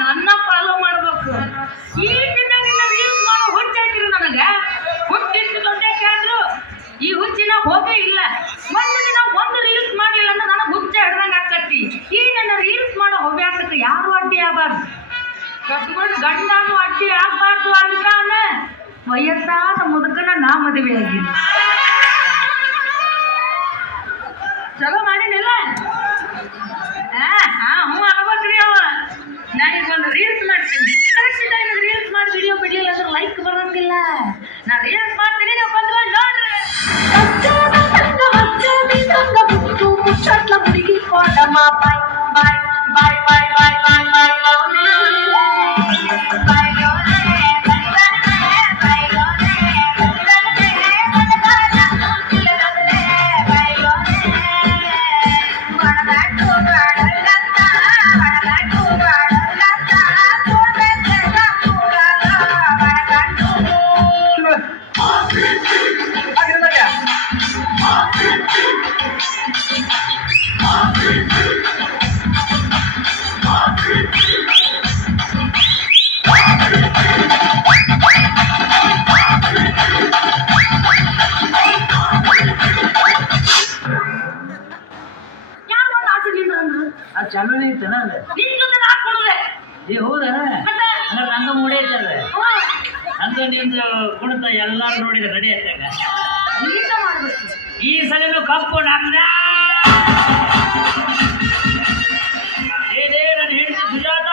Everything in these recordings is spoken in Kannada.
ನನ್ನ ಫಾಲೋ ಮಾಡ್ಬೇಕು. ಈ ದಿನ ರೀಲ್ಸ್ ಮಾಡೋ ಹುಚ್ಚಾಯ್ತಿರು ನನಗೆ. ಹುಚ್ಚಿಟ್ಟು ದೊಡ್ಡ ಆದ್ರು ಈ ಹುಚ್ಚಿನ ಹೋಗೇ ಇಲ್ಲ. ಒಂದು ದಿನ ಒಂದು ರೀಲ್ಸ್ ಮಾಡಲಿಲ್ಲ ಅಂದ್ರೆ ನನಗೆ ಹುಚ್ಚ ಹಿಡ್ದಂಗೆ ಆಗ್ತತಿ. ಈ ನನ್ನ ರೀಲ್ಸ್ ಮಾಡೋ ಹವ್ಯಾಸಕ್ಕೆ ಯಾರು ಅಡ್ಡಿ ಆಗಬಾರ್ದು. ಕಟ್ಕೊಂಡು ಗಂಡನು ಅಡ್ಡಿ ಆಗಬಾರ್ದು ಅಂತಾನ ವಯಸ್ಸಾದ ಮುದುಕನ ನಾ ಮದುವೆ ಆಗಿಲ್ಲ. ಚಲೋ ಮಾಡಿನಿಲ್ಲ. ಹ್ಞೂ ಅನ್ಬೇಕ್ರಿ ಅವ. ನಾನು ಈಗ ಒಂದು ರೀಲ್ಸ್ ಮಾಡ್ತೀನಿ. ಕರೆಕ್ಟ್ ಟೈಮಿಗೆ ರೀಲ್ಸ್ ಮಾಡಿ ವಿಡಿಯೋ ಬಿಡಲಿಲ್ಲ ಅಂದ್ರೆ ಲೈಕ್ ಬರೋಂಗಿಲ್ಲ. ನಾನು ರೀಲ್ಸ್ ಮಾಡ್ತೀನಿ, ನೀವು ಬಂದ್ಕೊಂಡು ನೋಡ್ರಿ. ಚಾಲೂ ಐತನ ನಿನ್ ಜೊತೆ ಹಾಕೊಡುದೆ. ಏ ಹೌದಾ? ನಂಗ ಮೂಡೇ ಐತಲ್ಲ. ನಂದು ನಿಂದು ಕುಣಿತ ಎಲ್ಲಾರು ನೋಡಿದ್ರೆ ರೆಡಿ ಆಯ್ತಾಗ. ಈ ಸಲನು ಕಪ್ಪು ನಮ್ದ. ಏನೇ ನನ್ನ ಹೆಂಡತಿ ಸುಜಾತ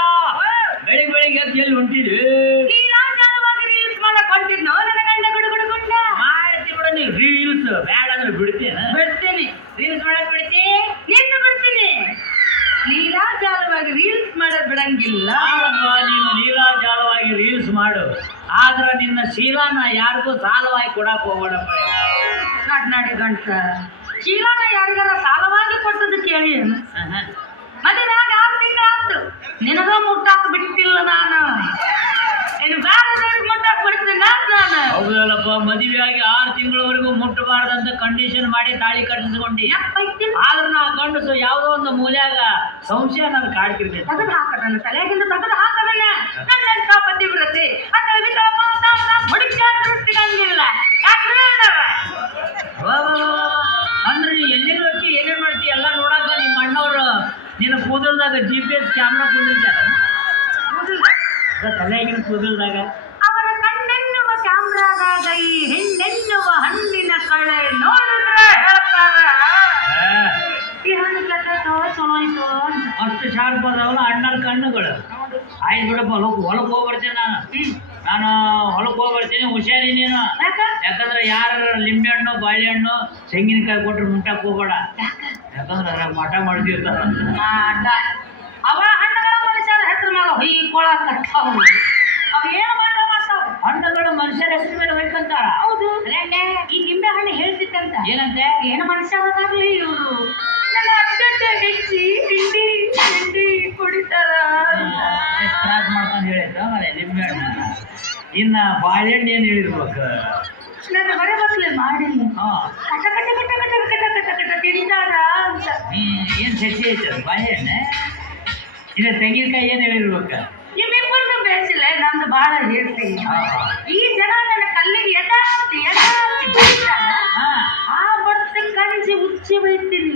ಬೆಳಿಗ್ಗೆ ಎದ್ದು ಎಲ್ಲಿ ಹೊಂಟಿದ್ವಿ? ರೀಲ್ಸ್ ಮಾಡಕ್ ಹೊಂಟಿದ್ನೋ ನನ್ನ ಗಂಡ ಗುಡುಗುಡು ಗುಂಡ. ಮಾಡ್ತಿ ಬಿಡ ನೀವು ರೀಲ್ಸ್. ಬ್ಯಾಡ ಅಂದ್ರೆ ಬಿಡ್ತೇನೆ. ಬಿಡ್ತೀನಿ. ರೀಲ್ಸ್ ಮಾಡಕ್ ಬಿಡ್ತಿ? ನಿನ್ನ ಬಿಡ್ತೀನಿ. ಲೀಲಾಜಾಲವಾಗಿ ರೀಲ್ಸ್ ಮಾಡೋದು ಬಿಡಂಗಿಲ್ಲ. ನೀನು ಲೀಲಾಜಾಲವಾಗಿ ರೀಲ್ಸ್ ಮಾಡು, ಆದ್ರೆ ನಿನ್ನ ಶೀಲಾನ ಯಾರಿಗೂ ಸಾಲವಾಗಿ ಕೊಡಕ್ ಹೋಗೋಣ. ನಾಡಿ ಗಂಟ ಶೀಲಾನ ಯಾರಿಗಾರ ಸಾಲವಾಗಿ ಕೊಟ್ಟದ್ದು ಕೇಳಿ. ಮತ್ತೆ ನಾನು 6 ತಿಂಗಳು ಆಯ್ತು ನಿನಗ ಮುಟ್ಟಾಕ್ ಬಿಟ್ಟಿಲ್ಲ. ನಾನು ಇನ್ನು ಬೇರೆದವ್ರಿಗೆ ಮುಟ್ಟಾಕ್ ಬಿಡ್ತೀನಿ ನಾನು. ಹೌದಲ್ಲಪ್ಪ, ಮದುವೆಯಾಗಿ 6 ತಿಂಗಳವರೆಗೂ ಮುಟ್ಟಬಾರ್ದಂತ ಕಂಡೀಷನ್ ಮಾಡಿ ತಾಳಿ ಕಟ್ಟಿಸ್ಕೊಂಡಿ. ಆದ್ರೆ ನಾ ಗಂಡಸು ಯಾವುದೋ ಒಂದು ಮೂಲ್ಯಾಗ ಸಂಶಯ ನನ್ ಕಾಡ್ತಿರ್ತೇನೆ. ತೆಗೆದು ಹಾಕದ ನನ್ನ ತಲೆಯಾಗಿಂದ ತೆಗೆದು ಹಾಕದಲ್ಲ. ನನ್ನ ಪತಿ ಬರುತ್ತೆ ಹುಡುಕಿಲ್ಲ. ಅಂದ್ರೆ ನೀ ಎಲ್ಲೆಲ್ಲಿ ಹೋಗಿ ಏನೇನ್ ಮಾಡ್ತಿ ಎಲ್ಲ ನೋಡಾಕ ನಿಮ್ಮ ಅಣ್ಣವ್ರು ನಿನ್ನ ಕೂದಲ್ದಾಗ GPS ಕ್ಯಾಮ್ರಾ ಕೂದಲ್ದಾರ. ತಲೆಯಾಗಿನ ಕೂದಲ್ದಾಗ ಅವನ ಕಣ್ಣೆನ್ನುವ ಕ್ಯಾಮ್ರಾದಾಗ ಈ ಹೆಣ್ಣೆನ್ನುವ ಹಣ್ಣಿನ ಕಳೆ ನೋಡಿದ್ರೆ ಹೇಳ್ತಾರ ಈ ಹಣ್ಣು ಕೆಟ್ಟೋ ಚಲೋ ಆಯ್ತು ಅಂತ. ಅಷ್ಟು ಶಾರ್ಪ್ ಅದಾವಲ್ಲ ಅಣ್ಣನ ಕಣ್ಣುಗಳು. ಆಯ್ತು ಬಿಡಪ್ಪ, ಹೊಲಕ್ಕೆ ಹೋಗ್ಬರ್ತೇನೆ ನಾನು ಹೊಲಕ್ಕೆ ಹೋಗ್ಬರ್ತೀನಿ. ಹುಷಾರಿ ನೀನು. ಯಾಕಂದ್ರೆ ಯಾರ ಲಿಂಬೆ ಹಣ್ಣು ಬಾಳೆಹಣ್ಣು ತೆಂಗಿನಕಾಯಿ ಕೊಟ್ರೆ ಮುಟ್ಟಕ್ಕೆ ಹೋಗ್ಬೇಡ. ಯಾಕಂದ್ರೆ ಅದ್ರಾಗ ಮಠ ಮಾಡ್ತಿರ್ತಾರ. ಅವ ಹಣ್ಣುಗಳ ಮನುಷ್ಯರ ಹೆಸರು ಮೇಲೆ ಹೊಯ್ಕೊಳಕತ್ತಾವು. ಅವ ಏನು ಮಾಡ್ತಾವ ಹಣ್ಣುಗಳು ಮನುಷ್ಯರ ಹೆಸರು ಮೇಲೆ ಹೊಯ್ಕೊಂತಾರ. ಹೌದು. ಈ ನಿಂಬೆ ಹಣ್ಣು ಹೇಳ್ತಿತ್ತಂತ ಏನಂತೆ? ಏನು ಮನುಷ್ಯರಾಗಲಿ ಇವರು ನನ್ನ ಅಡ್ಡ ಹೆಚ್ಚಿ ಹಿಂಡಿ ಹಿಂಡಿ ಕುಡಿತಾರ. ತ್ರಾಸ ಮಾಡ್ಕೊಂಡು ಹೇಳಿದ್ರು ಮನೆ ಲಿಂಬೆ ಹಣ್ಣು. ಇನ್ನ ಬಾಳೆಹಣ್ಣು ಏನು ಹೇಳಿರ್ಬೇಕು? ನನ್ನ ಹೊರೆ ಬಸ್ಲೆ ಮಾಡಿ ಕಟ ಕಟ ಕಟ ಕಟ ಕಟ ಕಟ ಕಟ ತಿಂತಾರ ಅಂತ. ಏನು ಸಸಿ ಐತೆ ಬಾಳೆಹಣ್ಣೆ? ಇನ್ನು ತೆಂಗಿನಕಾಯಿ ಏನು ಹೇಳಿರ್ಬೇಕು? ನಿಮ್ಮಿಬ್ಬರದು ಬೇಸಿಲ್ಲ, ನಮ್ದು ಬಹಳ ಹೇಳ್ತೀನಿ. ಈ ಜನ ನನ್ನ ಕಲ್ಲಿಗೆ ಎದಾಸ್ತಿ ಆ ಬಡ್ತ ಕಣಿಸಿ ಉಚ್ಚಿ ಬೈತೀನಿ.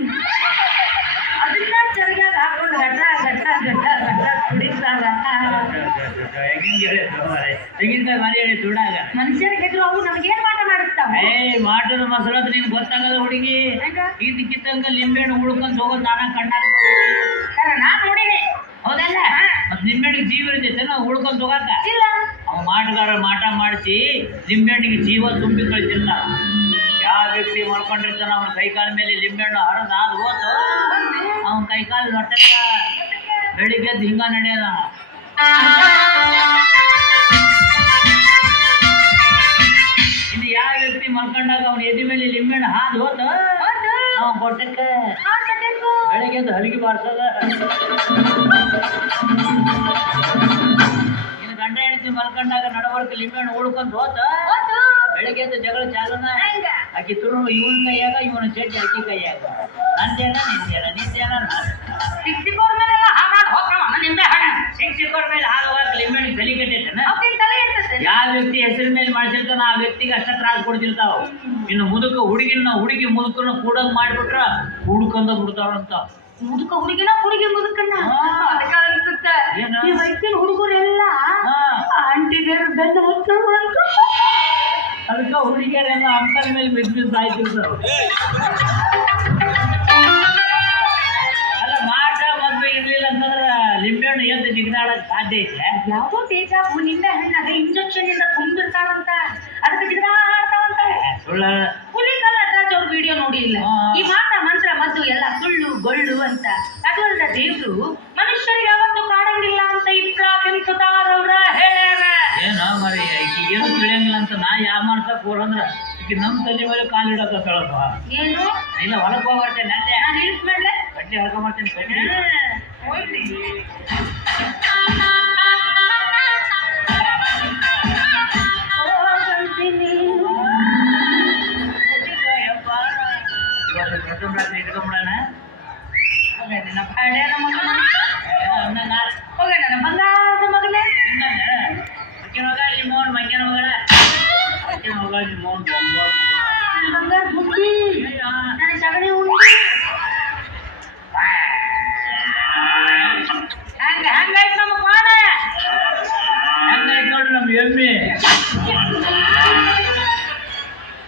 ಅದನ್ನ ಚೆನ್ನಾಗಿ ಹಾಕೊಂಡು ಗಡ್ಡ ಗಡ್ಡ ಗಡ್ಡ ಗಡ್ಡ ಕುಡಿತಾರ. ತೆಂಗಿನಕಾಯಿ ಮನೆ ಹೇಳಿ ದುಡಾಗ ಮನುಷ್ಯರಿಗೆ ಅವು ನಮ್ಗೇನ್ ಮಾಟ ಮಾಡಿರ್ತಾವ. ಮಾಟದ ಮಸಾಲ ಅಂತ ನಿನ್ಗೆ ಗೊತ್ತಾಗಲ್ಲ ಹುಡುಗಿ. ಇದಕ್ಕಿತ್ತಂಗ ಲಿಂಬೆಹಣ್ಣು ಉಳ್ಕೊಂಡು ಹೋಗೋದು ನಾನ ಕಣ್ಣಾಗ ನಾನ್ ನೋಡಿನಿ. ಹೌದಲ್ಲ? ಮತ್ ನಿಂಬೆಹಣ್ಣಿಗೆ ಜೀವ ಇರ್ತೈತೆ ನಾವು ಉಳ್ಕೊಂಡ್ ಹೋಗಾಕ ಇಲ್ಲ ಅವ ಮಾಟಗಾರ ಮಾಟ ಮಾಡಿಸಿ ನಿಂಬೆಹಣ್ಣಿಗೆ ಜೀವ ತುಂಬಿ ಕಳಿಸಿರ್ತಾನ. ಯಾವ ವ್ಯಕ್ತಿ ಮಾಡ್ಕೊಂಡಿರ್ತಾನ ಅವನ ಕೈಕಾಲ ಮೇಲೆ ಲಿಂಬೆಹಣ್ಣು ಹರಿದ ಅದು ಹೋತು ಅವನ ಕೈಕಾಲು ಹೊಟ್ಟೆಕ ಬೆಳಿಗ್ಗೆ ಎದ್ದು ಹಿಂಗ ನಡೆಯದ. ಇನ್ನು ಯಾವ ವ್ಯಕ್ತಿ ಮಲ್ಕೊಂಡಾಗ ಅವನ ಎದಿ ಮೇಲೆ ಲಿಂಬೆಹಣ್ಣು ಹಾದು ಹೋತು ಅವ ಹೊಟ್ಟೆಕ ಬೆಳಿಗ್ಗೆ ಎದ್ದು ಹಲಿಗೆ ಬಾರ್ಸದ. ಇನ್ನು ಗಂಡ ಹೆಂಡತಿ ಮಲ್ಕೊಂಡಾಗ ನಡವಳಿಕೆ ಲಿಂಬೆಹಣ್ಣು ಉಳ್ಕೊಂಡ್ ಹೋತ ಬೆಳಿಗ್ಗೆ ಎದ್ದು ಜಗಳ ಚಾಲನ. ಆಕಿ ತುರು ಇವನ ಕೈಯಾಗ ಇವನ ಚಡ್ಡಿ ಆಕಿ ಕೈಯಾಗ ನಂದೇನ ನಿಂದೇನ ಶಿಕ್ಷಕರ ಮೇಲೆಲ್ಲ ಹಾಗಾಡ್ ಹೋಗ್ತಾವ ನಿಂಬೆ ಹಣ್ಣು ಶಿಕ್ಷಕರ ಮೇಲೆ ಹಾಲು ಹೋಗಕ್ಕೆ ಲಿಂಬೆಹಣ್ಣಿಗೆ ತಲೆ ಕೆಟ್ಟೈತೇನ. ಅವ್ಕಿನ್ ತಲೆ ಇರ್ತದೆ ಯಾವ ವ್ಯಕ್ತಿ ಹೆಸರ ಮೇಲೆ ಮಾಡಿಸಿರ್ತಾನ ಆ ವ್ಯಕ್ತಿಗೆ ಅಷ್ಟ ತ್ರಾಸ ಕೊಡ್ತಿರ್ತಾವ. ಇನ್ನು ಹುಡುಗಿ ಮುದುಕನ ಕೂಡಂಗ್ ಮಾಡ್ಬಿಟ್ರ ಹುಡ್ಕೊಂಡ ಬಿಡ್ತಾವಂತ. ಮುದುಕ ಹುಡುಗಿನ ಹುಡುಗಿ ಮುದುಕನ್ನ ಅದಕ್ಕೆ ಅನ್ಸುತ್ತೆ ಏನು? ಈ ವಯಸ್ಸಿನ ಹುಡುಗರೆಲ್ಲ ಆಂಟಿದೇರು ಬೆನ್ನ ಹಚ್ಚ ಅದಕ್ಕೆ ಹುಡುಗಿಯರೆಲ್ಲ ಅಂಕಲ್ ಮೇಲೆ ಬಿದ್ದು ಸಾಯ್ತಿರ್ತಾರ. ಅಲ್ಲ ಮಾಟ ಮದ್ವೆ ಇರ್ಲಿಲ್ಲ ಅಂತಂದ್ರ ಲಿಂಬೆಹಣ್ಣು ಎದ್ದು ಜಿಗಿದಾಡಕ್ ಸಾಧ್ಯ ಐತೆ. ಯಾವುದೋ ತೇಜ ನಿಂಬೆ ಹಣ್ಣಾಗ ಇಂಜೆಕ್ಷನ್ ಇಂದ ತುಂಬಿರ್ತಾರಂತ ಅದಕ್ಕೆ ಜಿಗಿದಾಡ್ತಾವಂತ. ಸುಳ್ಳ ಹುಲಿಕಲ್ ನಟರಾಜ್ ಅವ್ರ ವಿಡಿಯೋ ನೋಡಿ ಇಲ್ಲ ಈ ಮಾಟ ಮಂತ್ರ ಮದ್ದು ಎಲ್ಲ ಸುಳ್ಳು ಗೊಳ್ಳು ಅಂತ. ಅದು ಅಲ್ದ ದೇವ್ರು ಮನುಷ್ಯರಿಗೆ ಯಾವತ್ತೂ ಕಾಣಂಗಿಲ್ಲ ಅಂತ ಇಬ್ರಾಹಿಂ ಹೇಳ್ಯಾರ. ಏನ ಮರಿ ಈಕಿ ಏನು ತಿಳಿಯಂಗಿಲ್ಲ ಅಂತ ನಾ ಯಾವ ಮಾಡ್ಸಕ್ ಹೋರಂದ್ರ ಈಕಿ ನಮ್ ತಲೆ ಮೇಲೆ ಕಾಲು ಇಡಕತ್ತಳಪ್ಪ. ಏನು ಇಲ್ಲ ಹೊಲಕ್ ಹೋಗಿ ಬರ್ತೇನೆ ನಂದೆ ನಾನು ರೀಲ್ಸ್ ಮಾಡ್ಲೆ ಬಟ್ಟೆ ಹರ್ಕೊಂಡ್ ಬರ್ತೇನೆ ಕಟ್ಟಿ. ಹೋಗ್ಲಿ ಇವತ್ತು ಪ್ರಥಮ ರಾತ್ರಿ ಇಟ್ಕೊಂಡ್ಬಿಡಣ. ಹೋಗ ನನ್ನ ಪಾಡ್ಯಾನ ಮಗನ ಅಂದಂಗ ಹೋಗ ನನ್ನ ಬಂಗಾರದ ಮಗನೇ ಮಕ್ಕನ ಮಗ ಇಲ್ಲಿ ಮೋಹನ್ ಮಕ್ಕನ ಮಗಳ ಮಕ್ಕನ ಮಗ ಇಲ್ಲಿ ಮೋಹನ್ ಬಂಗಾರ ಬುದ್ಧಿ ನನ್ನ ಸಗಣಿ ಉಂಡಿ ಹಂಗಾಯ್ತು ನಮ್ಮ ಕೋಣ ಹೆಂಗಾಯ್ತು ನೋಡ್ರಿ ನಮ್ ಎಮ್ಮೆ